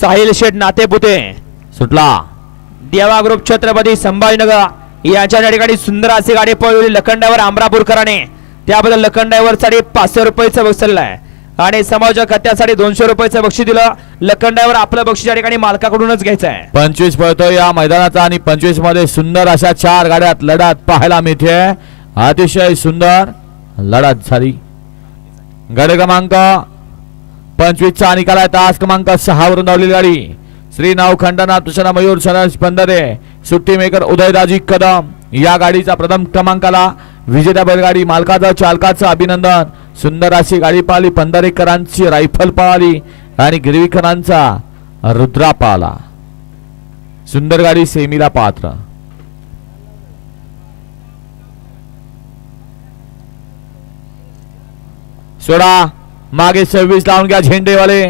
साहिल शेठ नातेपुते सुटला. देवा ग्रुप छत्रपती संभाजीनगर याच्या या ठिकाणी सुंदर अशी गाडी पळवली लखंडावर आमरापूरकराने. त्याबद्दल लखंडावर साठी पाचशे रुपयाचं बक्षीस आहे आणि समाजाच्या खात्यासाठी दोनशे रुपयाचं बक्षीस दिलं. लखंडावर आपलं बक्षीस या ठिकाणी मालकाकडूनच घ्यायचं आहे पंचवीस पळतो या मैदानाचा आणि पंचवीसमध्ये सुंदर अशा चार गाड्यात लढत पाहायला मिळते. अतिशय सुंदर लढत झाली. गड क्रमांक पंचवीसचा निकाल आहे. तास क्रमांक सहा वरून धावलेली गाडी. श्री नाव खंडना तुषारा मयूर सरस पंधरे सुट्टी मेकर उदयदाजी कदम. या गाडीचा प्रथम क्रमांकाला विजेता बैलगाडी मालकाचं चालकाचं अभिनंदन. सुंदर अशी गाडी पाहिली. पंधरेकरांची रायफल पाहिली आणि गिरवीकरांचा रुद्रा पाहला सुंदर गाडी सेमीला पात्र. सोडा. मागे सव्वीस लावून घ्या झेंडेवाले